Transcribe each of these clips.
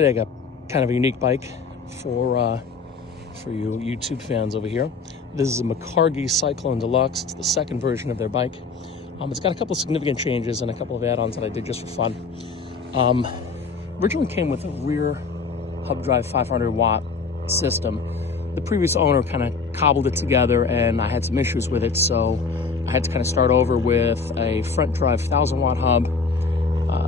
Today I got kind of a unique bike for you YouTube fans over here. This is a MICARGI CYCLONE Deluxe. It's the second version of their bike. It's got a couple of significant changes and a couple of add-ons that I did just for fun. Originally came with a rear hub drive 500 watt system. The previous owner kind of cobbled it together and I had some issues with it, so I had to kind of start over with a front drive 1000 watt hub,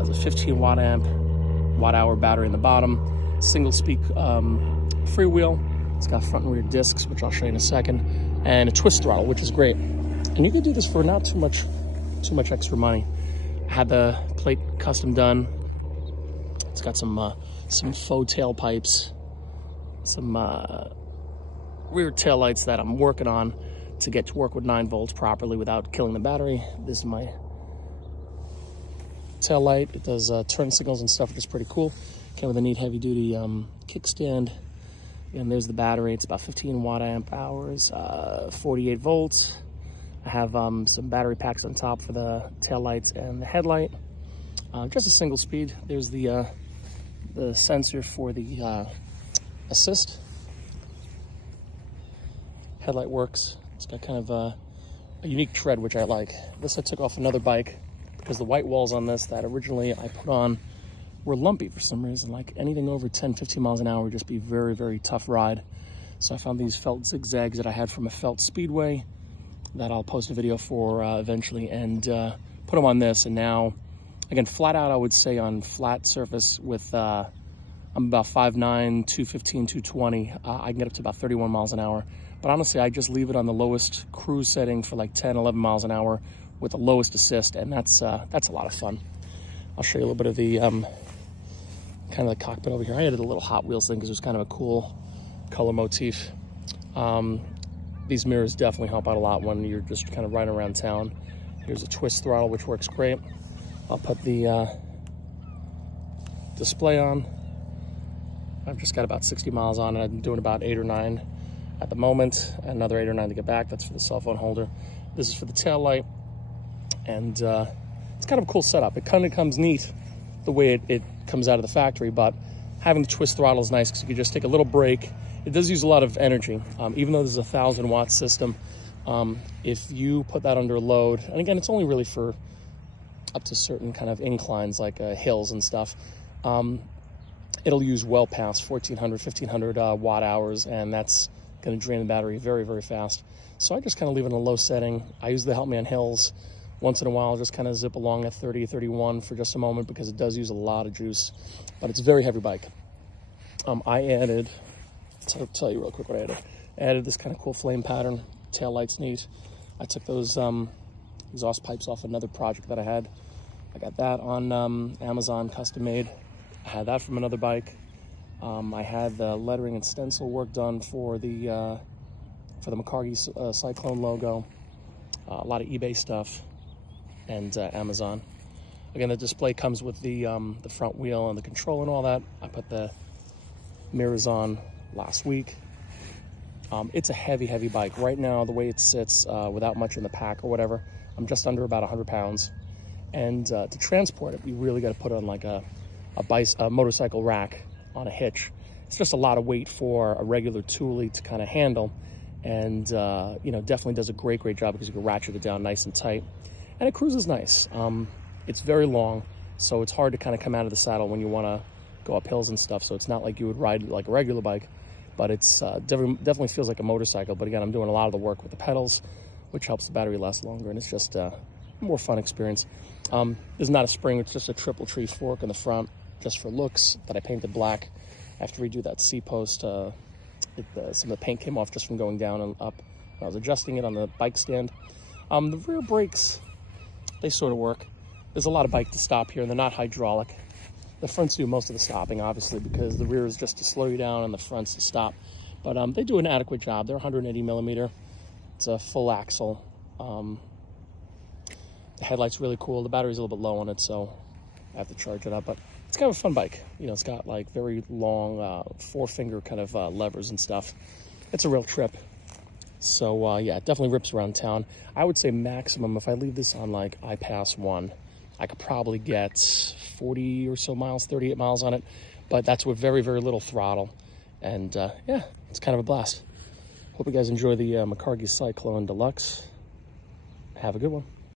the 15 watt hour battery in the bottom, single speed freewheel. It's got front and rear discs, which I'll show you in a second, and a twist throttle, which is great. And you can do this for not too much extra money. I had the plate custom done. It's got some faux tailpipes, some rear tail lights that I'm working on to get to work with 9 volts properly without killing the battery. This is my tail light. It does turn signals and stuff, which is pretty cool. Came with a neat heavy duty kickstand. And there's the battery. It's about 15 watt amp hours, 48 volts. I have some battery packs on top for the tail lights and the headlight. Just a single speed. There's the sensor for the assist. Headlight works. It's got kind of a unique tread, which I like. This I took off another bike because the white walls on this that originally I put on were lumpy for some reason. Like anything over 10, 15 miles an hour would just be very, very tough ride. So I found these felt zigzags that I had from a felt speedway that I'll post a video for eventually, and put them on this. And now, again, flat out, I would say on flat surface with, I'm about 5'9", 215, 220. I can get up to about 31 miles an hour. But honestly, I just leave it on the lowest cruise setting for like 10, 11 miles an hour with the lowest assist, and that's a lot of fun. I'll show you a little bit of the kind of the cockpit over here. I added a little Hot Wheels thing because it was kind of a cool color motif. These mirrors definitely help out a lot when you're just kind of riding around town. Here's a twist throttle, which works great. I'll put the display on. I've just got about 60 miles on it. I'm doing about 8 or 9 at the moment. Another 8 or 9 to get back. That's for the cell phone holder. This is for the tail light. And it's kind of a cool setup. It kind of comes neat the way it comes out of the factory, but having the twist throttle is nice because you can just take a little break. It does use a lot of energy. Even though this is a 1000 watt system, if you put that under load, and again, it's only really for up to certain kind of inclines like hills and stuff, it'll use well past 1400, 1500 watt hours, and that's going to drain the battery very, very fast. So I just kind of leave it in a low setting. I usually help me on hills. Once in a while, just kind of zip along at 30, 31 for just a moment because it does use a lot of juice, but it's a very heavy bike. I added, I'll tell you real quick what I added. I added this kind of cool flame pattern. Tail light's neat. I took those exhaust pipes off another project that I had. I got that on Amazon, custom made. I had that from another bike. I had the lettering and stencil work done for the MICARGI CYCLONE logo. A lot of eBay stuff and Amazon. Again, the display comes with the front wheel and the control and all that. I put the mirrors on last week. It's a heavy, heavy bike. Right now, the way it sits without much in the pack or whatever, I'm just under about 100 pounds. And to transport it, you really got to put on like a motorcycle rack on a hitch. It's just a lot of weight for a regular Thule to kind of handle. And, you know, definitely does a great job because you can ratchet it down nice and tight. And it cruises nice. It's very long, so it's hard to kind of come out of the saddle when you want to go up hills and stuff. So it's not like you would ride like a regular bike, but it's definitely feels like a motorcycle. But again, I'm doing a lot of the work with the pedals, which helps the battery last longer, and it's just a more fun experience. It's not a spring, it's just a triple tree fork in the front, just for looks, that I painted black. I have to redo that C-post. Some of the paint came off just from going down and up. I was adjusting it on the bike stand. The rear brakes, they sort of work. There's a lot of bike to stop here, and they're not hydraulic. The fronts do most of the stopping, obviously, because the rear is just to slow you down and the front's to stop. But they do an adequate job. They're 180 millimeter. It's a full axle. The headlight's really cool. The battery's a little bit low on it, so I have to charge it up. But it's kind of a fun bike. You know, it's got like very long 4-finger kind of levers and stuff. It's a real trip. So yeah, it definitely rips around town. I would say maximum, if I leave this on like I pass 1, I could probably get 40 or so miles, 38 miles on it, but that's with very, very little throttle. And yeah, it's kind of a blast. Hope you guys enjoy the MICARGI Cyclone Deluxe. Have a good one.